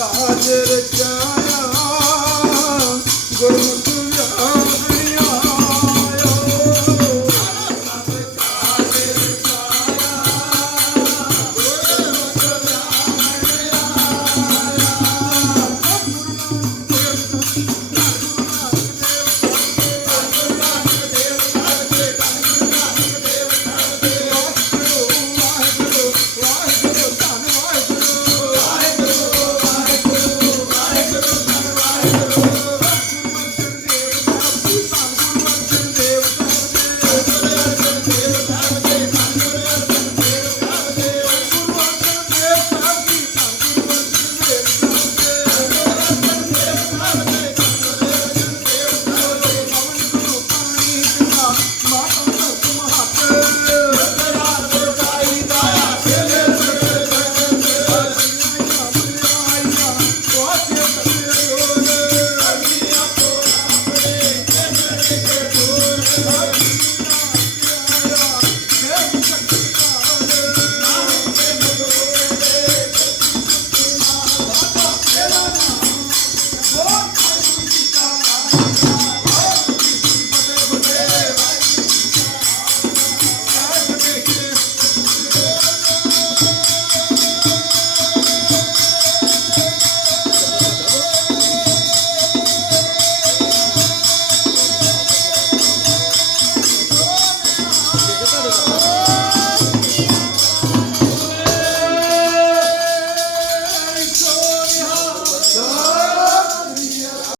Oh.